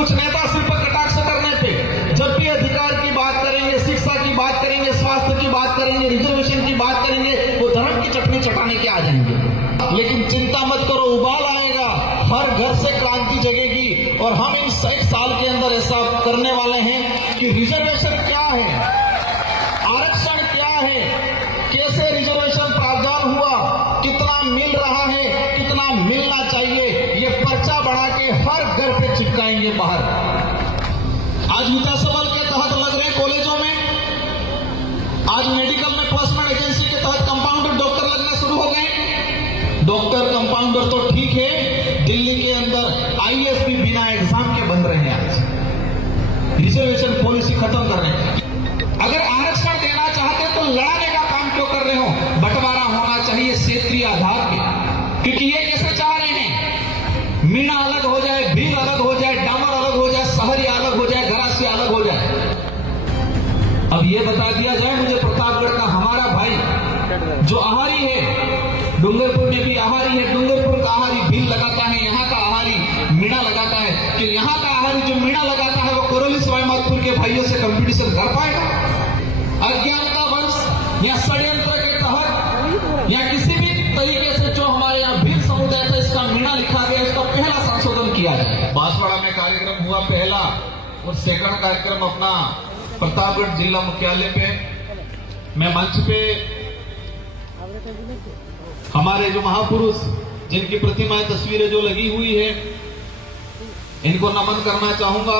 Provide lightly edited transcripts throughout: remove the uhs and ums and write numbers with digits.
कुछ नेता सिर्फ कटाक्ष करने पे, जब भी अधिकार की बात करेंगे, शिक्षा की बात करेंगे, स्वास्थ्य की बात करेंगे, रिजर्वेशन की बात करेंगे, वो धर्म की चटनी चटाने के आ जाएंगे। लेकिन चिंता मत करो, उबाल आएगा, हर घर से क्रांति जगेगी और हम इन 1 साल के अंदर ऐसा करने वाले हैं कि रिजर्वेशन क्या है, आरक्षण क्या है, कैसे रिजर्वेशन प्रावधान हुआ, कितना मिल रहा है, कितना मिलना चाहिए, ये पर्चा बढ़ा के हर घर पे चिपकाएंगे बाहर। आज विधानसभा के तहत लग रहे कॉलेजों में, आज मेडिकल में प्लेसमेंट एजेंसी के तहत कंपाउंडर डॉक्टर लगना शुरू हो गए। डॉक्टर कंपाउंडर तो ठीक है, दिल्ली के अंदर आईएएस भी बिना एग्जाम के बन रहे हैं। आज रिजर्वेशन पॉलिसी खत्म कर रहे हैं। अगर आरक्षण देना चाहते तो लड़ाने का काम क्यों कर रहे हो? बंटवारा होना चाहिए क्षेत्रीय आधार पे, क्योंकि ये कैसे चाह रहे हैं, मीणा अलग हो जाए, भील अलग हो जाए, डामर अलग हो जाए, शहरी अलग हो जाए, गरासी अलग हो जाए। अब ये बता दिया जाए मुझे, प्रतापगढ़ का हमारा भाई जो आहारी है, डूंगरपुर में भी आहारी है, डूंगरपुर का आहारी भील लगाता है, यहाँ का आहारी मीणा लगाता है, कि यहाँ का आहारी जो मीणा लगाता है वो कोरोली स्वाईमाधपुर के भाइयों से कंपटीशन कर पाएगा? अज्ञानता वंश या षड्यंत्र के तहत या किसी भी तरीके से जो हमारे यहाँ भील समुदाय था इसका मीणा लिखा गया, इसका पहला संशोधन किया जाए। बांसवाड़ा में कार्यक्रम हुआ पहला, और सेकंड कार्यक्रम अपना प्रतापगढ़ जिला मुख्यालय पे, मैं मंच पे हमारे जो महापुरुष जिनकी प्रतिमाएं तस्वीरें जो लगी हुई है इनको नमन करना चाहूंगा।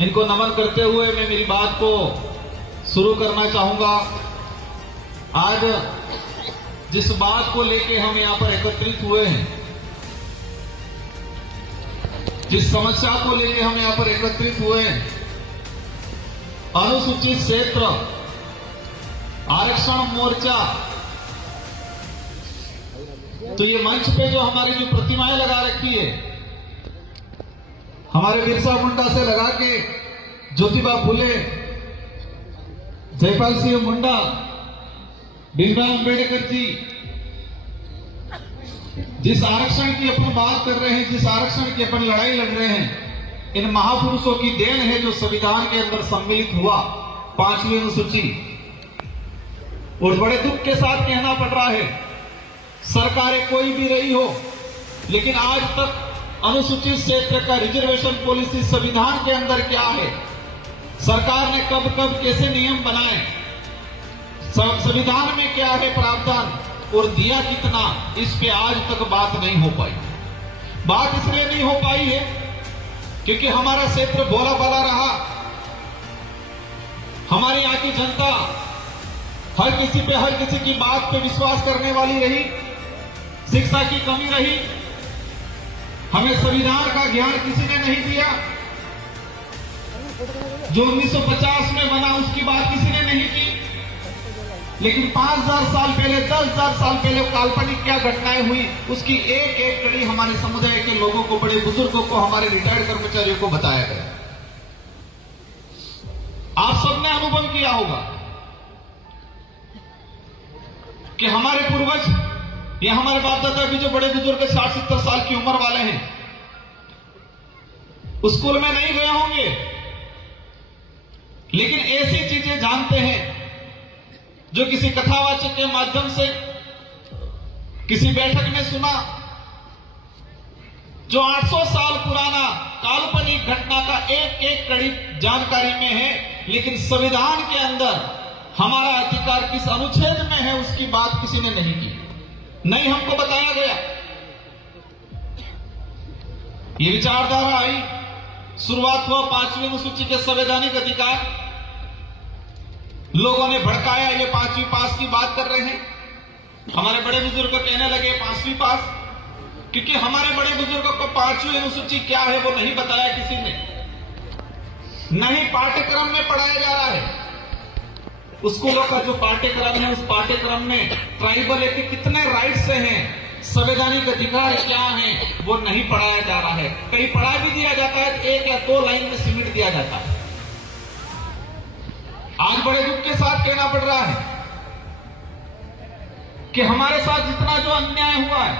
इनको नमन करते हुए मैं मेरी बात को शुरू करना चाहूंगा। आज जिस बात को लेके हम यहां पर एकत्रित हुए हैं, जिस समस्या को लेके हम यहां पर एकत्रित हुए हैं, अनुसूचित क्षेत्र आरक्षण मोर्चा, तो ये मंच पे जो हमारी जो प्रतिमाएं लगा रखी है, हमारे बिरसा मुंडा से लगा के ज्योतिबा फुले, जयपाल सिंह मुंडा, भीमराव अंबेडकर जी, जिस आरक्षण की अपन बात कर रहे हैं, जिस आरक्षण की अपन लड़ाई लड़ रहे हैं, इन महापुरुषों की देन है जो संविधान के अंदर सम्मिलित हुआ 5वीं अनुसूची। और बड़े दुख के साथ कहना पड़ रहा है, सरकारें कोई भी रही हो, लेकिन आज तक अनुसूचित क्षेत्र का रिजर्वेशन पॉलिसी संविधान के अंदर क्या है, सरकार ने कब कब कैसे नियम बनाए, संविधान में क्या है प्रावधान और दिया कितना, इस पे आज तक बात नहीं हो पाई। बात इसलिए नहीं हो पाई है क्योंकि हमारा क्षेत्र भोला भाला रहा, हमारी यहाँ की जनता हर किसी की बात पे विश्वास करने वाली रही, शिक्षा की कमी रही, हमें संविधान का ज्ञान किसी ने नहीं दिया, जो 1950 में बना उसकी बात किसी ने नहीं की। लेकिन 5000 साल पहले, 10,000 साल पहले काल्पनिक क्या घटनाएं हुई, उसकी एक एक कड़ी हमारे समुदाय के लोगों को, बड़े बुजुर्गों को, हमारे रिटायर्ड कर्मचारियों को बताया गया। आप सबने अनुभव किया होगा कि हमारे पूर्वज या हमारे बाप दादा भी जो बड़े बुजुर्ग 60-70 साल की उम्र वाले हैं, स्कूल में नहीं गए होंगे, लेकिन ऐसी चीजें जानते हैं जो किसी कथावाचक के माध्यम से, किसी बैठक में सुना, जो 800 साल पुराना काल्पनिक घटना का एक एक कड़ी जानकारी में है, लेकिन संविधान के अंदर हमारा अधिकार किस अनुच्छेद में है उसकी बात किसी ने नहीं की, नहीं हमको बताया गया। ये विचारधारा आई, शुरुआत हुआ 5वीं अनुसूची के संवैधानिक अधिकार, लोगों ने भड़काया, ये 5वीं पास की बात कर रहे हैं। हमारे बड़े बुजुर्ग कहने लगे 5वीं पास, क्योंकि हमारे बड़े बुजुर्गों को 5वीं अनुसूची क्या है वो नहीं बताया किसी ने, नहीं पाठ्यक्रम में पढ़ाया जा रहा है। स्कूलों का जो पाठ्यक्रम है, उस पाठ्यक्रम में ट्राइबल के कितने राइट्स हैं, संवैधानिक अधिकार क्या हैं, वो नहीं पढ़ाया जा रहा है। कहीं पढ़ा भी दिया जाता है, 1 या 2 लाइन में सिमट दिया जाता है। आज बड़े दुख के साथ कहना पड़ रहा है कि हमारे साथ जितना जो अन्याय हुआ है,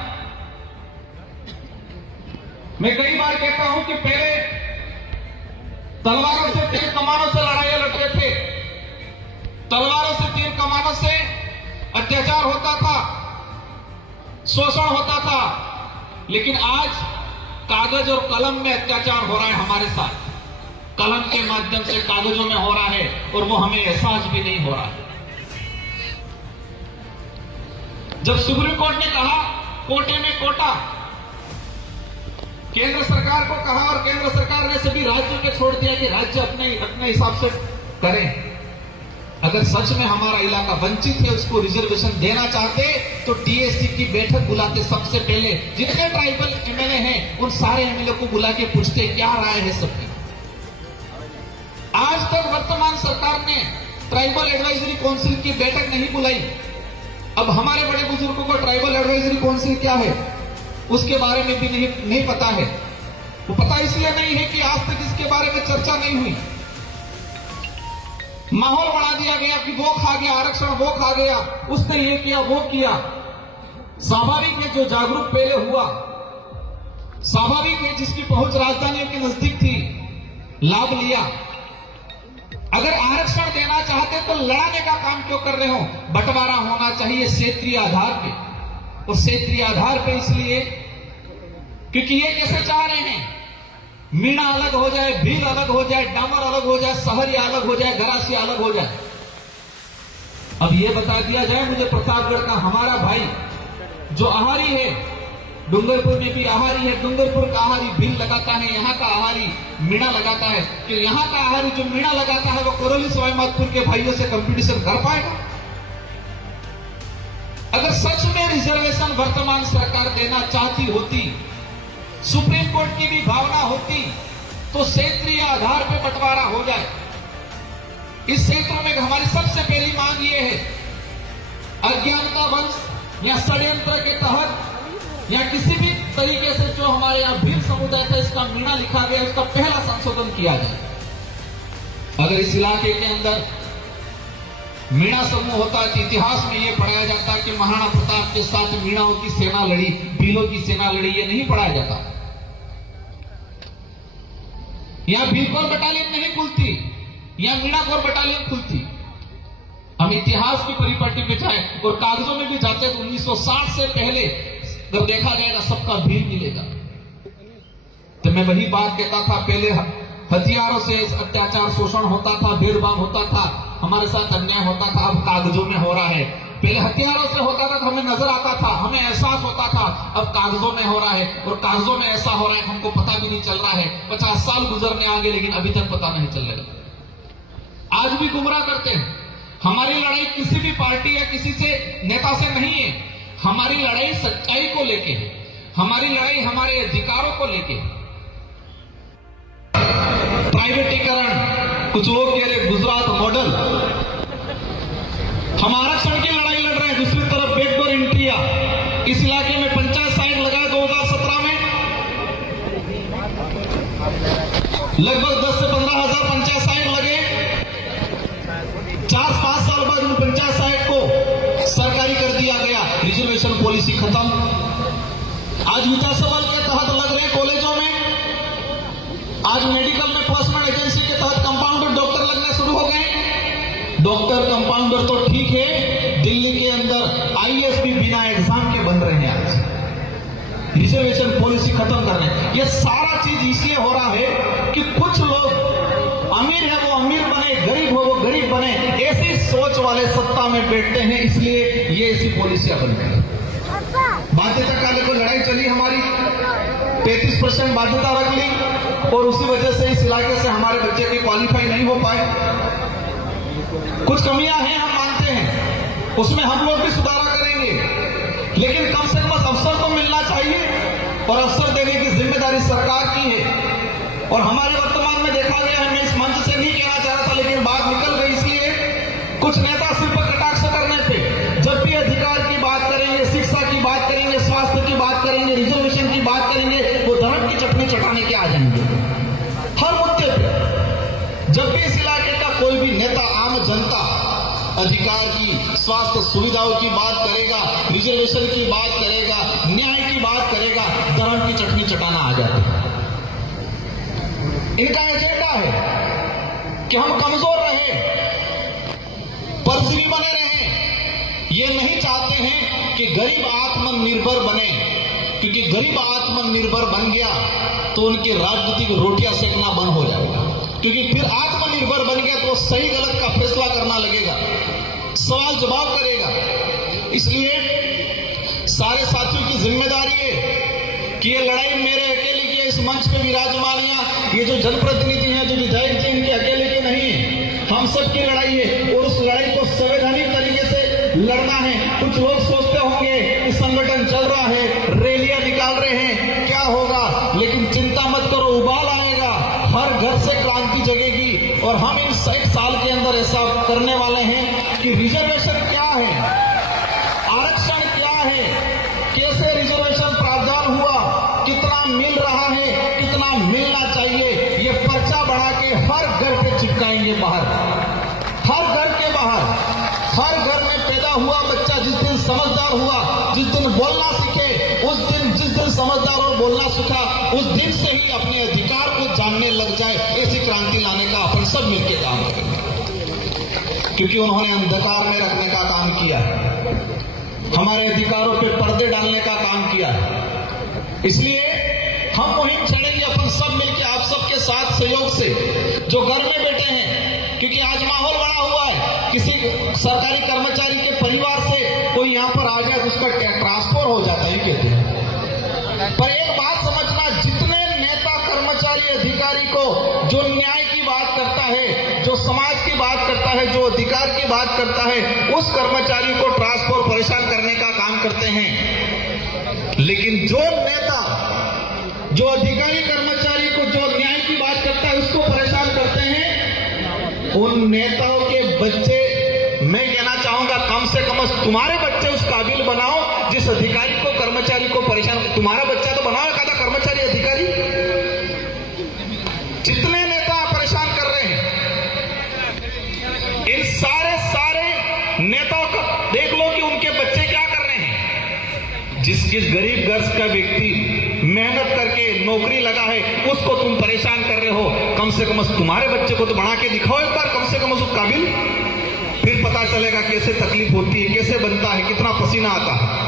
मैं कई बार कहता हूं कि पहले तलवारों से तीर कमानों से लड़ाइयां लड़ते थे, तलवारों से तीर कमानों से अत्याचार होता था, शोषण होता था। लेकिन आज कागज और कलम में अत्याचार हो रहा है हमारे साथ, कलम के माध्यम से कागजों में हो रहा है और वो हमें एहसास भी नहीं हो रहा है। जब सुप्रीम कोर्ट ने कहा कोटे में कोटा, केंद्र सरकार को कहा और केंद्र सरकार ने सभी राज्यों के छोड़ दिया कि राज्य अपने हिसाब से करें। अगर सच में हमारा इलाका वंचित है, उसको रिजर्वेशन देना चाहते तो टीएससी की बैठक बुलाते, सबसे पहले जितने ट्राइबल एमएलए हैं उन सारे एमएलए को बुला के पूछते क्या राय है सबकी। आज तक वर्तमान सरकार ने ट्राइबल एडवाइजरी काउंसिल की बैठक नहीं बुलाई। अब हमारे बड़े बुजुर्गों को ट्राइबल एडवाइजरी काउंसिल क्या है उसके बारे में भी नहीं पता है। वो पता इसलिए नहीं है कि आज तक इसके बारे में चर्चा नहीं हुई। माहौल बना दिया गया कि वो खा गया आरक्षण, वो खा गया, उसने ये किया वो किया। स्वाभाविक है जो जागरूक पहले हुआ, स्वाभाविक है जिसकी पहुंच राजधानियों के नजदीक थी, लाभ लिया। अगर आरक्षण देना चाहते तो लड़ाने का काम क्यों कर रहे हो? बंटवारा होना चाहिए क्षेत्रीय आधार पे, और क्षेत्रीय आधार पे इसलिए क्योंकि ये कैसे चाह रहे हैं मीणा अलग हो जाए, भील अलग हो जाए, डामर अलग हो जाए, सहरिया अलग हो जाए, गरासिया अलग हो जाए। अब ये बता दिया जाए मुझे प्रतापगढ़ का हमारा भाई जो आहारी है, डूंगरपुर में भी आहारी है, डूंगरपुर का आहारी भील लगाता है, यहाँ का आहारी मीणा लगाता है, कि यहाँ का आहारी जो मीणा लगाता है वो कोरोली सवाईमाधोपुर के भाइयों से कंपटीशन कर पाएगा? अगर सच में रिजर्वेशन वर्तमान सरकार देना चाहती होती, सुप्रीम कोर्ट की भी भावना होती, तो क्षेत्रीय आधार पर बंटवारा हो जाए। इस क्षेत्र में हमारी सबसे पहली मांग ये है, अज्ञानता वंश या षड्यंत्र के तहत या किसी भी तरीके से जो हमारे यहाँ भील समुदाय का इसका मीणा लिखा गया उसका पहला संशोधन किया जाए। अगर इस इलाके के अंदर मीणा समूह होता है तो इतिहास में यह पढ़ाया जाता कि महाराणा प्रताप के साथ मीणाओं की सेना लड़ी, भीलों की सेना लड़ी, ये नहीं पढ़ाया जाता। यहां भीलकोर बटालियन नहीं खुलती, यहां मीणाकोर बटालियन खुलती। हम इतिहास की परिपाटी पे जाए और कागजों में भी जाते तो 1960 से पहले जब देखा जाएगा सबका भील मिलेगा। तो मैं वही बात कहता था, पहले हथियारों से अत्याचार शोषण होता था, भेदभाव होता था, हमारे साथ अन्याय होता था, अब कागजों में हो रहा है। पहले हथियारों से होता था तो हमें नजर आता था, हमें एहसास होता था, अब कागजों में हो रहा है और कागजों में ऐसा हो रहा है हमको पता भी नहीं चल रहा है। 50 साल गुजरने आगे लेकिन अभी तक पता नहीं चल रहा। आज भी गुमराह करते हैं। हमारी लड़ाई किसी भी पार्टी या किसी से नेता से नहीं है, हमारी लड़ाई सच्चाई को लेके है, हमारी लड़ाई हमारे अधिकारों को लेके है। प्राइवेटीकरण, कुछ लोग कह रहे गुजरात मॉडल, हम आरक्षण की लड़ाई लड़ रहे हैं, दूसरी तरफ बैकडोर एंट्री। इस इलाके में पंचायत साइट लगा 2017 में, लगभग 10 से 15 हजार पंचायत साइट लगे। 4-5 साल बाद उन पंचायत साइट को सरकारी कर दिया गया, रिजर्वेशन पॉलिसी खत्म। आज विधानसभा के तहत लग रहे कॉलेजों में, आज मेडिकल में प्लेसमेंट एजेंसी के तहत कंपाउंडर डॉक्टर लगने शुरू हो गए। डॉक्टर कंपाउंडर तो ठीक है, दिल्ली के अंदर आईएएस भी बिना एग्जाम के बन रहे हैं। आज रिजर्वेशन पॉलिसी खत्म कर रहे हैं। ये सारा चीज इसलिए हो रहा है कि कुछ लोग अमीर है वो अमीर बने, गरीब हो वो गरीब बने, ऐसी सोच वाले सत्ता में बैठते हैं, इसलिए ये ऐसी पॉलिसियां बन रही है। बाध्यता काले को लड़ाई चली हमारी, 33% बाध्यता रख ली और उसी वजह से इस इलाके से हमारे बच्चे की क्वालिफाई नहीं हो पाए। कुछ कमियां हैं हम मानते हैं, उसमें हम लोग भी सुधारा करेंगे, लेकिन कम से कम अवसर तो मिलना चाहिए और अवसर देने की जिम्मेदारी सरकार की है। और हमारे वर्तमान में देखा गया है, मैं इस मंच से नहीं कहना चाह रहा था लेकिन बात निकल गई, इसलिए कुछ नेता सिर्फ कटाक्ष करने पे, जब भी अधिकार की बात करेंगे, शिक्षा की बात करेंगे, स्वास्थ्य की बात करेंगे, रिजर्वेशन की बात करेंगे, वो धर्म की चटनी चटाने के आ जाएंगे हर मुद्दे पे। जब भी इस इलाके का कोई भी नेता, आम जनता अधिकार की, स्वास्थ्य सुविधाओं की बात करेगा, रिजर्वेशन की बात करेगा, न्याय की बात करेगा, धर्म की चटनी चटाना आ जाती है। इनका एजेंडा है कि हम कमजोर रहे, परजीवी बने रहे। ये नहीं चाहते हैं कि गरीब आत्मनिर्भर बने, क्योंकि गरीब आत्मनिर्भर बन गया तो उनकी राजनीतिक रोटियां सेकना बंद हो जाएगा, क्योंकि फिर आत्मनिर्भर बन गया तो सही गलत का फैसला करना लगेगा, सवाल जवाब करेगा। इसलिए सारे साथियों की जिम्मेदारी है कि ये लड़ाई मेरे अकेले की, इस मंच पे विराजमान ये जो जनप्रतिनिधि हैं, जो विधायक जी, इनके अकेले की नहीं है, हम सब की लड़ाई है। और उस लड़ाई को संवैधानिक तरीके से लड़ना है। कुछ लोग सोचते होंगे कि संगठन चल रहा है, रैलियां निकाल रहे हैं, क्या होगा, लेकिन चिंता मत करो, उबाल आएगा, हर घर से क्रांति जगेगी। और हम इन 60 साल के अंदर ऐसा करने वाले हैं कि रिजर्वेशन क्या है, आरक्षण क्या है, कैसे रिजर्वेशन प्रावधान हुआ, कितना मिल रहा है, कितना मिलना चाहिए, ये पर्चा बढ़ा के हर घर पे चिपकाएंगे बाहर, हर घर के बाहर। हर घर में पैदा हुआ बच्चा जिस दिन समझदार हुआ, जिस दिन बोलना सीखे, जिस दिन समझदार और बोलना सीखा, उस दिन से ही अपने अधिकार को जानने लग जाए। ऐसी क्रांति लाने का अपन सब मिलकर काम करेंगे, क्योंकि उन्होंने अंधकार में रखने का काम किया, हमारे अधिकारों पे पर्दे डालने का काम किया। इसलिए हम मुहिम छेड़ेंगे अपन सब मिलकर, आप सबके साथ सहयोग से, जो घर में बैठे हैं, क्योंकि आज माहौल बना हुआ है। किसी सरकारी कर्मचारी के परिवार से कोई यहां पर आ जाए तो उसका ट्रांसफर हो जाता है, कहते हैं। पर एक बात समझना, जितने नेता, कर्मचारी, अधिकारी को जो न्याय की बात करता है, जो समाज की बात करता है, जो अधिकार की बात करता है, उस कर्मचारी को ट्रांसफर परेशान करने का काम करते हैं। लेकिन जो नेता, जो अधिकारी, कर्मचारी को जो न्याय की बात करता है, उसको परेशान करते हैं, उन नेताओं के बच्चे, मैं कहना चाहूंगा, कम से कम तुम्हारे बच्चे उस काबिल बनाओ जिस अधिकारी को, कर्मचारी को परेशान। तुम्हारा बच्चा तो बनाओ एखादा कर्मचारी, अधिकारी। जितने नेता परेशान कर रहे हैं, इन सारे नेताओं का देख लो कि उनके बच्चे क्या कर रहे हैं। जिस गरीब घर का व्यक्ति मेहनत करके नौकरी लगा है, उसको तुम परेशान कर रहे हो। कम से कम तुम्हारे बच्चे को तो बना के दिखाओ एक बार, कम से कम उस काबिल। फिर पता चलेगा कैसे तकलीफ होती है, कैसे बनता है, कितना पसीना आता है।